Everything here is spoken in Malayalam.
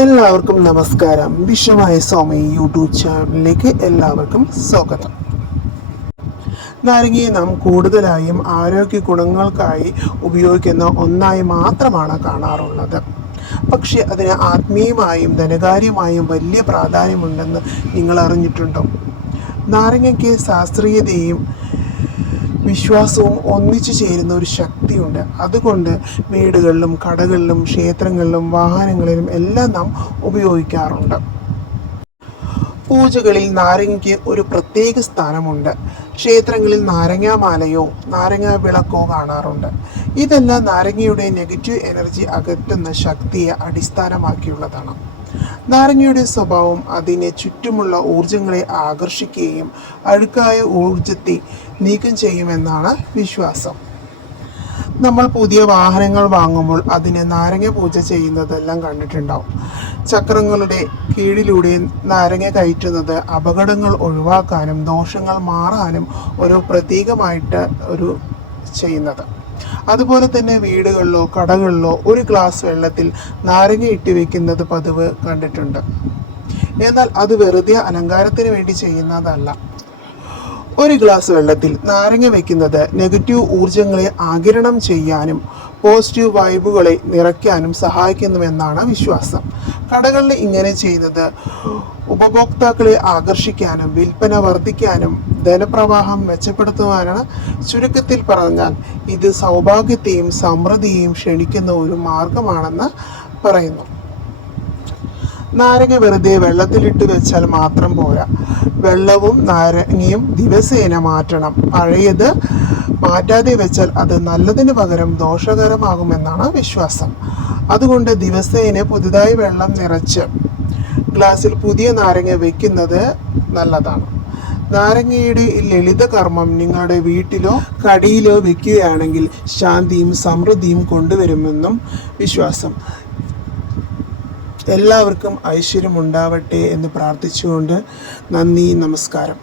എല്ലാവർക്കും നമസ്കാരം. വിഷമായ സ്വാമി യൂട്യൂബ് ചാനലിലേക്ക് എല്ലാവർക്കും സ്വാഗതം. നാരങ്ങയെ നാം കൂടുതലായും ആരോഗ്യ ഗുണങ്ങൾക്കായി ഉപയോഗിക്കുന്ന ഒന്നായി മാത്രമാണ് കാണാറുള്ളത്. പക്ഷെ അതിന് ആത്മീയമായും ധനകാര്യമായും വലിയ പ്രാധാന്യമുണ്ടെന്ന് നിങ്ങൾ അറിഞ്ഞിട്ടുണ്ടോ? നാരങ്ങയ്ക്ക് ശാസ്ത്രീയതയും വിശ്വാസവും ഒന്നിച്ചു ചേരുന്ന ഒരു ശക്തിയുണ്ട്. അതുകൊണ്ട് വീടുകളിലും കടകളിലും ക്ഷേത്രങ്ങളിലും വാഹനങ്ങളിലും എല്ലാം നാം ഉപയോഗിക്കാറുണ്ട്. പൂജകളിൽ നാരങ്ങയ്ക്ക് ഒരു പ്രത്യേക സ്ഥാനമുണ്ട്. ക്ഷേത്രങ്ങളിൽ നാരങ്ങാമാലയോ നാരങ്ങാ വിളക്കോ കാണാറുണ്ട്. ഇതെല്ലാം നാരങ്ങയുടെ നെഗറ്റീവ് എനർജി അകറ്റുന്ന ശക്തിയെ അടിസ്ഥാനമാക്കിയുള്ളതാണ്. നാരങ്ങയുടെ സ്വഭാവം അതിനെ ചുറ്റുമുള്ള ഊർജങ്ങളെ ആകർഷിക്കുകയും അഴുക്കായ ഊർജത്തെ നീക്കം ചെയ്യുമെന്നാണ് വിശ്വാസം. നമ്മൾ പുതിയ വാഹനങ്ങൾ വാങ്ങുമ്പോൾ അതിന് നാരങ്ങ പൂജ ചെയ്യുന്നതെല്ലാം കണ്ടിട്ടുണ്ടാവും. ചക്രങ്ങളുടെ കീഴിലൂടെ നാരങ്ങ കയറ്റുന്നത് അപകടങ്ങൾ ഒഴിവാക്കാനും ദോഷങ്ങൾ മാറാനും ഒരു പ്രതീകമായിട്ട് ചെയ്യുന്നത്. അതുപോലെ തന്നെ വീടുകളിലോ കടകളിലോ ഒരു ഗ്ലാസ് വെള്ളത്തിൽ നാരങ്ങ ഇട്ട് വെക്കുന്നത് പതിവ് കണ്ടിട്ടുണ്ട്. എന്നാൽ അത് വെറുതെ അലങ്കാരത്തിന് വേണ്ടി ചെയ്യുന്നതല്ല. ഒരു ഗ്ലാസ് വെള്ളത്തിൽ നാരങ്ങ വെക്കുന്നത് നെഗറ്റീവ് ഊർജങ്ങളെ ആഗിരണം ചെയ്യാനും പോസിറ്റീവ് വൈബുകളെ നിറയ്ക്കാനും സഹായിക്കുന്നുവെന്നാണ് വിശ്വാസം. കടകളിൽ ഇങ്ങനെ ചെയ്യുന്നത് ഉപഭോക്താക്കളെ ആകർഷിക്കാനും വിൽപ്പന വർദ്ധിക്കാനും ധനപ്രവാഹം മെച്ചപ്പെടുത്തുവാനാണ്. ചുരുക്കത്തിൽ പറഞ്ഞാൽ ഇത് സൗഭാഗ്യത്തെയും സമൃദ്ധിയെയും ക്ഷണിക്കുന്ന ഒരു മാർഗമാണെന്ന് പറയുന്നു. നാരങ്ങ വെറുതെ വെള്ളത്തിലിട്ട് വെച്ചാൽ മാത്രം പോരാ. വെള്ളവും നാരങ്ങയും ദിവസേന മാറ്റണം. പഴയത് മാറ്റാതെ വെച്ചാൽ അത് നല്ലതിന് പകരം ദോഷകരമാകുമെന്നാണ് വിശ്വാസം. അതുകൊണ്ട് ദിവസേന പുതുതായി വെള്ളം നിറച്ച് ഗ്ലാസ്സിൽ പുതിയ നാരങ്ങ വെക്കുന്നത് നല്ലതാണ്. നാരങ്ങയുടെ ലളിത കർമ്മം നിങ്ങളുടെ വീട്ടിലോ കടിയിലോ വെക്കുകയാണെങ്കിൽ ശാന്തിയും സമൃദ്ധിയും കൊണ്ടുവരുമെന്നും വിശ്വാസം. എല്ലാവർക്കും ഐശ്വര്യം ഉണ്ടാവട്ടെ എന്ന് പ്രാർത്ഥിച്ചുകൊണ്ട് നന്ദി, നമസ്കാരം.